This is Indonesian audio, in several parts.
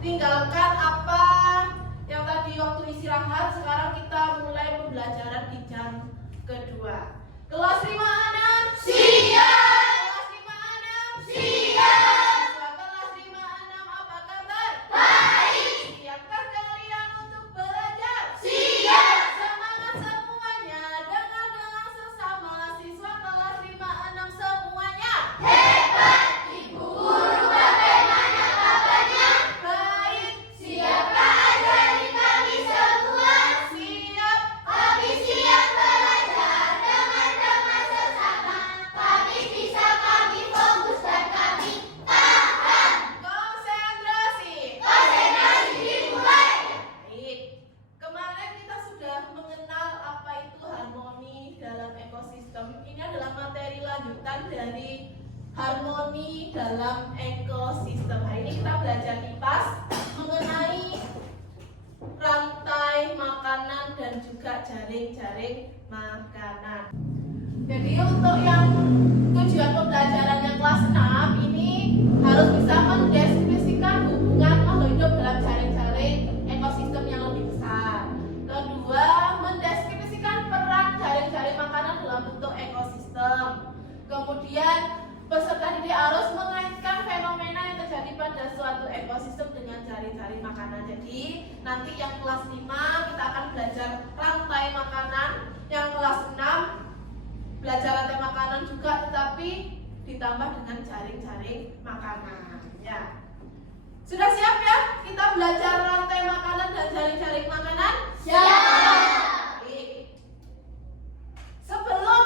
Tinggalkan apa yang tadi waktu istirahat. Sekarang kita mulai pembelajaran di jam kedua. Kelas 5-6 siap. Kelas 5-6 siap. Kelas 5-6 apa kabar? Baik. Siapkah kalian untuk belajar? Siap. Semangat semuanya. Dengar sesama siswa kelas 5-6 semuanya. Hebat. Ibu guru bagaimana kabarnya? Baik. Siapkah ajari kami semua? Siap. Kami siap belajar. Dengar sesama. Kami bisa, kami fokus dan kami paham. Konsentrasi. Konsentrasi dimulai. Baik. Kemarin kita sudah mengenal apa itu harmoni dalam ekosistem. Ini adalah materi lanjutan dari harmoni dalam ekosistem. Hari ini kita belajar IPAS mengenai rantai makanan dan juga jaring-jaring makanan. Jadi untuk yang tujuan pembelajarannya kelas 6 ini harus bisa mendeskripsikan hubungan makhluk hidup dalam jaring-jaring ekosistem yang lebih besar. Kedua, mendeskripsikan peran jaring-jaring makanan dalam bentuk ekosistem. Kemudian peserta didik harus mengaitkan fenomena yang terjadi pada suatu ekosistem dengan jaring-jaring makanan. Jadi nanti yang kelas 5 kita akan belajar rantai makanan, yang kelas 6 belajar rantai makanan juga, tetapi ditambah dengan jaring-jaring makanan. Ya, sudah siap ya kita belajar rantai makanan dan jaring-jaring makanan? Siap. Baik. Sebelum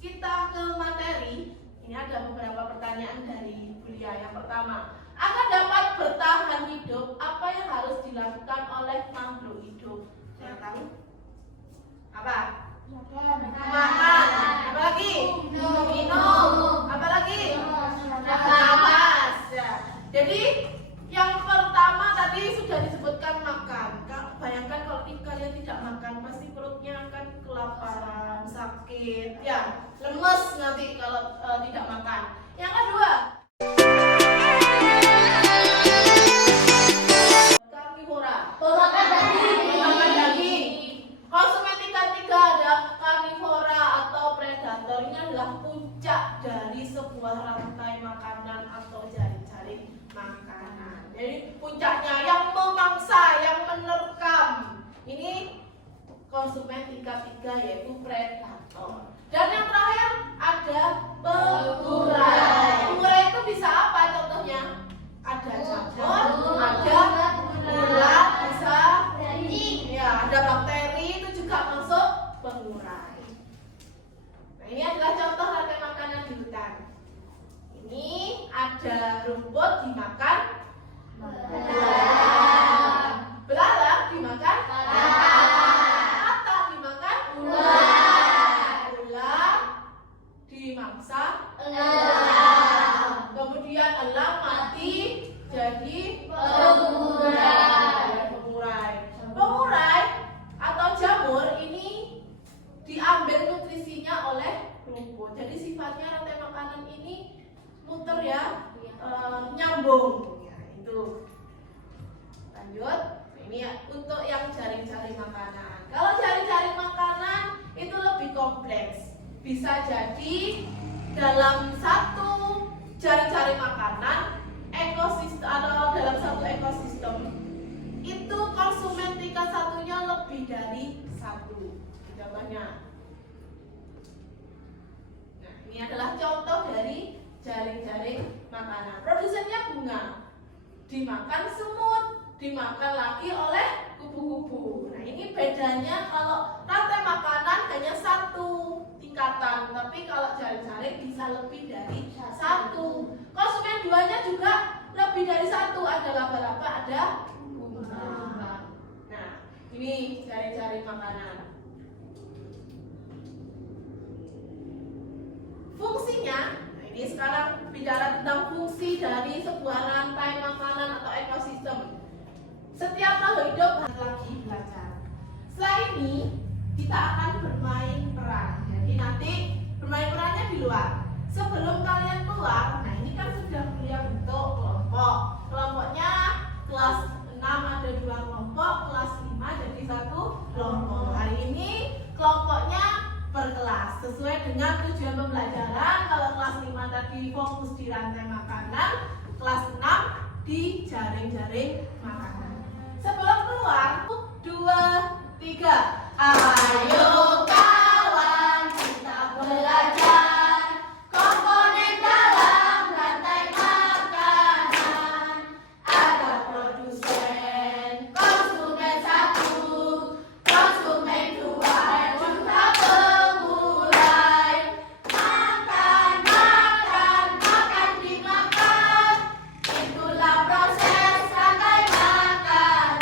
kita ke materi, ini ada beberapa pertanyaan dari kuliah. Yang pertama, agar dapat bertahan hidup, apa yang harus dilakukan oleh makhluk hidup? Saya tahu? Apa? Makan. Apa lagi? Minum. Apa lagi? Napas. Ya. Jadi yang pertama tadi sudah disebutkan makan. Bayangkan kalau kalian tidak makan, pasti perutnya akan kelaparan, sakit, ya, lemes nanti kalau tidak makan. Yang kedua, karnivora, pemakan daging. Konsumen tiga ada karnivora atau predator. Ini adalah puncak dari sebuah rantai makanan atau jaring-jaring makanan. Jadi puncaknya yang memangsa, yang menerkam. Ini konsumen tiga yaitu predator. Dan yang terakhir ada pengurai. Pengurai itu bisa apa contohnya? Ada jamur, ada ulat, bisa ya, ada bakteri, itu juga masuk pengurai. Nah, ini adalah contoh rantai makanan di hutan. Ini ada rumput dimakan belalang dimakan katak dimakan ular dimangsa elang. Kemudian elang mati jadi pengurai atau jamur ini diambil nutrisinya oleh rumput. Jadi sifatnya rantai makanan ini muter ya, nyambung ya, itu. Lanjut, ini ya, untuk yang jaring-jaring makanan. Kalau jaring-jaring makanan itu lebih kompleks. Bisa jadi dalam satu jaring-jaring makanan ekosistem atau dalam satu ekosistem itu konsumen tingkat satunya lebih dari satu. Tidak banyak. Nah, ini adalah contoh dari jaring-jaring makanan. Produsennya bunga, dimakan semut, dimakan lagi oleh kupu-kupu. Nah, ini bedanya kalau rantai makanan Tapi kalau jaring-jaring bisa lebih dari satu. Konsumen duanya juga lebih dari satu. Ada laba-laba, ada kumbang. Nah, ini jaring-jaring makanan. Fungsinya, nah ini sekarang bicara tentang fungsi dari sebuah rantai makanan atau ekosistem. Setiap makhluk hidup harus lagi belajar. Setelah ini kita akan bermain peran. Jadi nanti bermain perannya di luar. Sebelum kalian keluar, nah ini kan sudah kuliah bentuk kelompok. Kelompoknya kelas 6 ada 2 kelompok, kelas 5 jadi 1 kelompok. Hari ini kelompoknya per kelas sesuai dengan tujuan pembelajaran. Kalau kelas 5 tadi fokus di rantai makanan, kelas 6 di jaring-jaring makanan. Sebelum keluar, 2, 3. Ayo kawan, kita belajar komponen dalam rantai makanan. Ada produsen, konsumen 1, konsumen 2, dan juga pengurai. Makan, makan, makan dimakan. Itulah proses rantai makanan.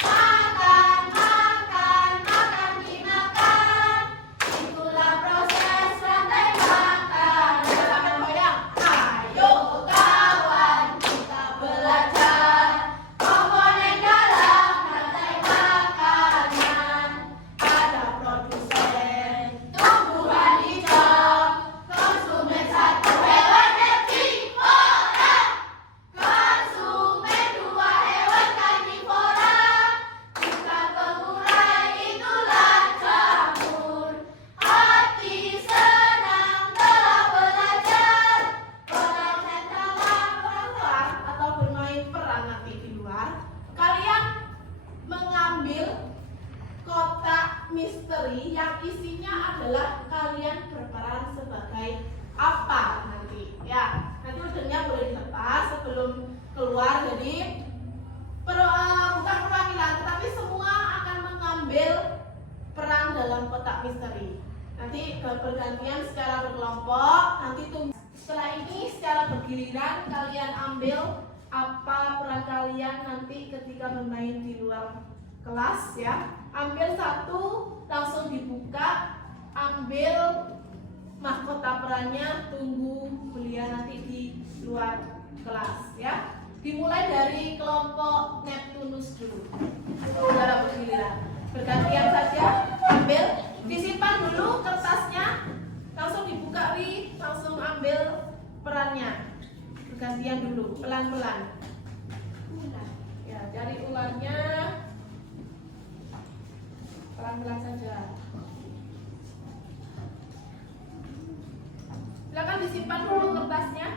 Makan, makan, makan dimakan. Itulah proses rantai makanan. Jangan goyang. Ayo kawan, kita belajar komponen dalam rantai makanan. Ada produsen, tumbuhan hijau, konsumen 1, hewan herbivora, konsumen 2, hewan karnivora, bukan pengurai, itulah jamur. Hati senang telah belajar, proses dalam keluar atau bermain peran nanti di luar. Kalian mengambil kotak misteri yang isinya adalah kalian berperan sebagai apa nanti ya. Nanti udaranya boleh dilepas sebelum keluar. Jadi bukan perwakilan tetapi semua akan mengambil peran dalam kotak misteri. Nanti bergantian secara berkelompok. Nanti tunggu. Setelah ini secara bergiliran kalian ambil apa peran kalian nanti ketika bermain di luar kelas ya. Ambil 1, langsung dibuka, ambil mahkota perannya, tunggu beliau nanti di luar kelas ya. Dimulai dari kelompok Neptunus dulu. Secara bergiliran. Bergantian saja, ambil, disimpan dulu kertasnya, langsung dibuka langsung ambil perannya. Bergantian dulu, pelan-pelan. Ya, cari ularnya. Pelan-pelan saja. Silakan disimpan dulu kertasnya.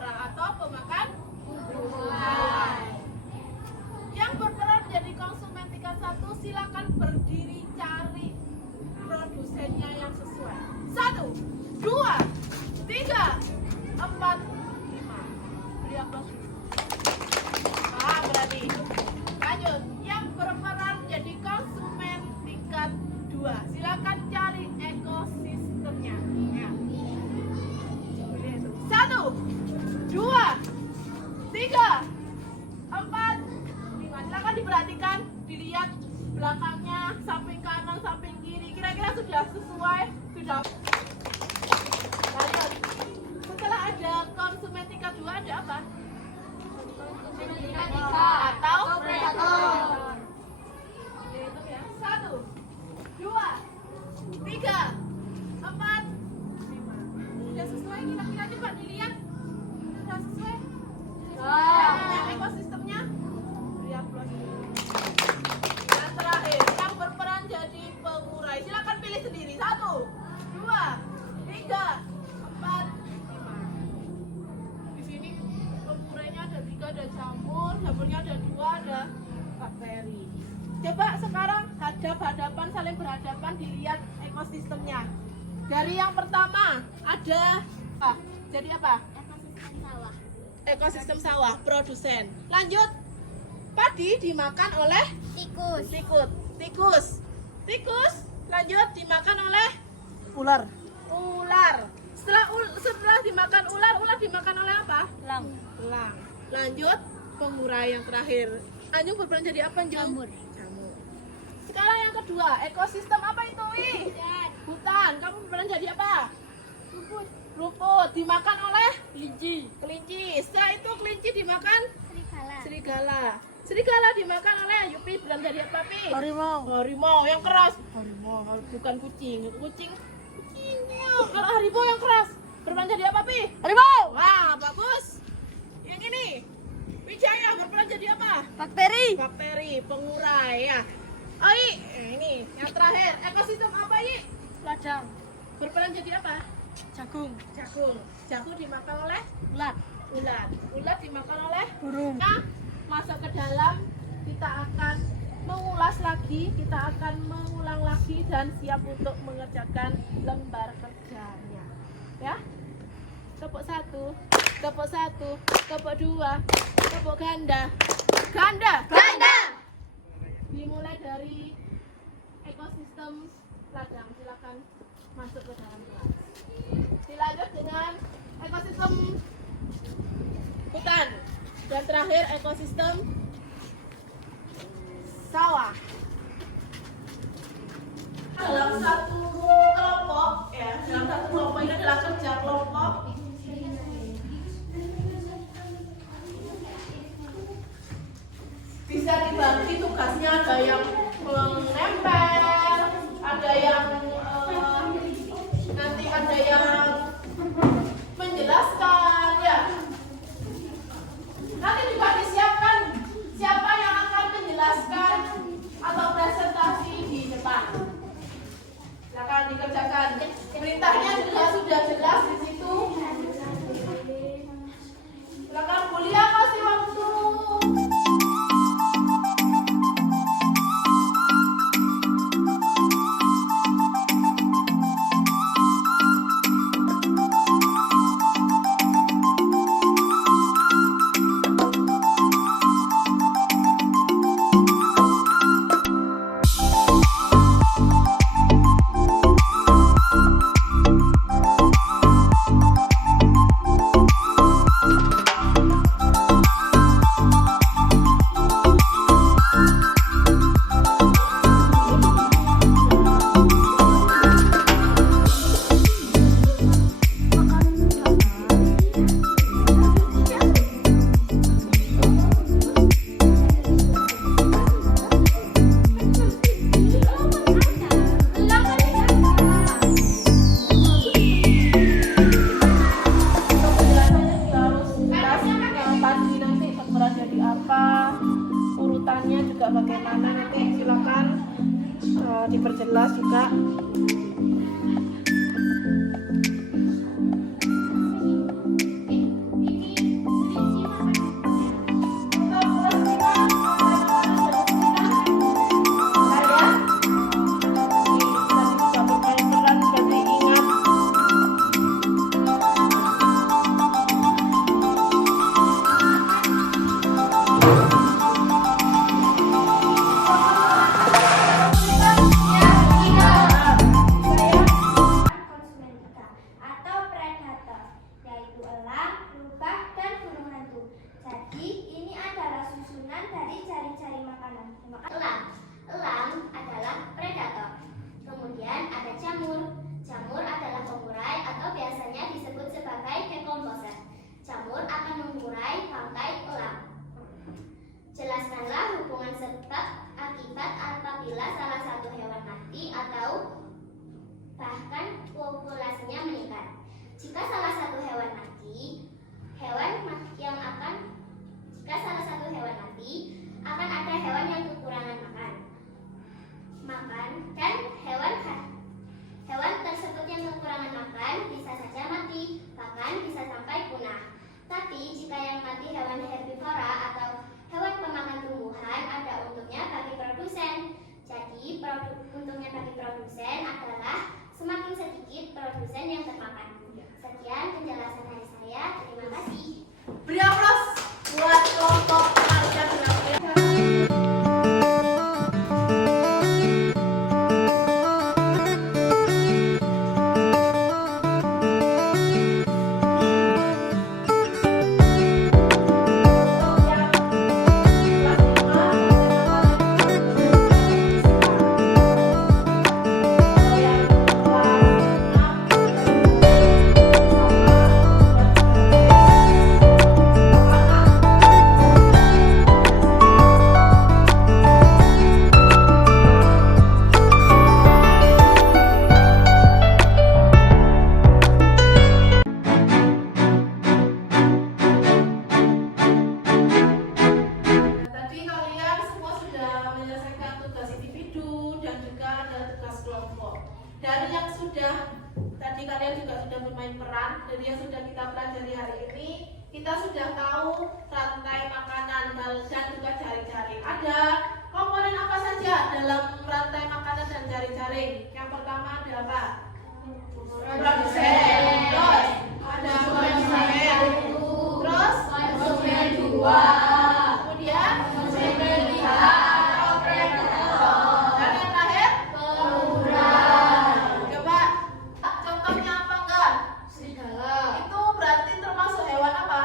Atau pemakan buah. Yang berperan jadi konsumen tingkat 1 silakan berdiri cari produsennya yang sesuai. 1, 2, 3, 4, 5. Beri aplaus. Berarti lanjut. Yang berperan jadi konsumen tingkat 2 silakan cari ekosistemnya ya. 1, 2, 3, 4, 5. Silakan diperhatikan, dilihat belakangnya, samping kanan, samping kiri. Kira-kira sudah sesuai? Sudah. Lanjut. Setelah ada konsumen tingkat 2 ada apa? Atau predator. Itu ya. 1, 2, 3, 4, 5. Sudah sesuai kira-kira, coba dilihat. Sudah sesuai? Dengan ekosistemnya? Beri aplaus. Yang terakhir, yang berperan jadi pengurai. Silakan pilih sendiri. 1, 2, 3, 4, 5. Di sini pengurainya ada 3, ada jamur, jamurnya ada 2, ada bakteri. Coba sekarang hadap-hadapan, saling berhadapan, dilihat ekosistemnya. Dari yang pertama ada apa? Jadi apa? Ekosistem sawah. Ekosistem sawah, produsen. Lanjut. Padi dimakan oleh Tikus. tikus. Tikus Lanjut, dimakan oleh Ular. ular. Setelah dimakan ular dimakan oleh apa? Elang. Elang. Lanjut, pengurai yang terakhir. Anjing berperan jadi apa, Anjing? Jamur. Jamur. Sekarang yang kedua, ekosistem apa itu, Wi? Hutan. Kamu berperan jadi apa? Rumput. Rumput. Dimakan oleh Kelinci. kelinci. Setelah itu kelinci dimakan Serigala. serigala. Serigala dimakan oleh Yupi, berperan jadi apa, Pi? Harimau. Harimau yang keras. Harimau, bukan kucing. Kucingnya. Kalau harimau yang keras, berperan jadi apa, Pi? Harimau. Wah, bagus. Yang ini, Wijaya berperan jadi apa? Bakteri. Bakteri, pengurai ya. Oi, ini yang terakhir, ekosistem apa, Yi? Ladang. Berperan jadi apa? Jagung. Jagung. Jagung dimakan oleh Ulat. ulat. Ulat dimakan oleh Burung. nah, masuk ke dalam, kita akan mengulas lagi, kita akan mengulang lagi dan siap untuk mengerjakan lembar kerjanya. Ya. Tepuk 1, tepuk 1, tepuk 2, tepuk ganda. Ganda. Ganda. Dimulai dari ekosistem ladang. Silakan masuk ke dalam kelas. Dilanjut dengan ekosistem hutan. Dan terakhir ekosistem sawah. Dalam satu kelompok, ya, dalam satu kelompok ini adalah kerja kelompok. Bisa dibagi tugasnya, ada yang menempel, ada yang nanti ada yang menjelaskan, ya. Nanti juga disiapkan siapa yang akan menjelaskan atau presentasi di depan. Silakan dikerjakan. Perintahnya juga sudah jelas di situ. Silakan kuliah, kasih waktu. Jadi apa, urutannya juga bagaimana, nanti silakan diperjelas juga. Elang adalah predator. Kemudian ada jamur. Jamur adalah pengurai atau biasanya disebut sebagai decomposer. Jamur akan mengurai bangkai elang. Jelaskanlah hubungan sebab akibat apabila salah satu hewan mati atau bahkan populasinya meningkat. Jika salah satu hewan mati, akan ada hewan yang kekurangan makan dan hewan tersebut yang kekurangan makan bisa saja mati, bahkan bisa sampai punah. Tapi jika yang mati hewan herbivora atau hewan pemakan tumbuhan, ada untungnya bagi produsen. Jadi untungnya bagi produsen adalah semakin sedikit produsen yang termakan. Sekian penjelasan dari saya. Terima kasih. Beri aplaus buat kelompok pengajar pengajar. tadi kalian juga sudah bermain peran. Dari yang sudah kita pelajari hari ini, kita sudah tahu rantai makanan dan juga jaring-jaring. Ada komponen apa saja dalam rantai makanan dan jaring-jaring? Yang pertama ada apa? Produsen. Terus ada konsumen. Terus konsumen dua. Kemudian konsumen tiga. Dan yang terakhir pengurang. Coba contohnya apa enggak? Serigala. Itu berarti termasuk hewan apa?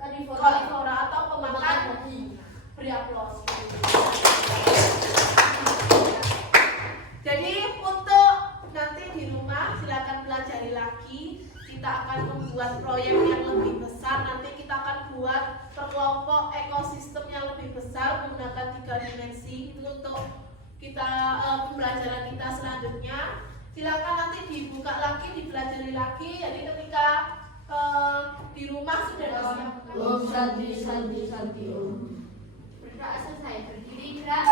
Karnivora atau pemakan. Beri aplaus. Jadi untuk nanti di rumah silakan pelajari lagi. Kita akan membuat proyek yang lebih besar. Nanti kita akan buat perkelompok ekosistem yang lebih besar menggunakan 3 dimensi. Itu untuk kita pembelajaran kita selanjutnya. Silakan nanti dibuka lagi, dipelajari lagi. Jadi ketika di rumah sudah bisa. Om Santi Santi Santi Om. Bergerak selesai, berdiri gerak.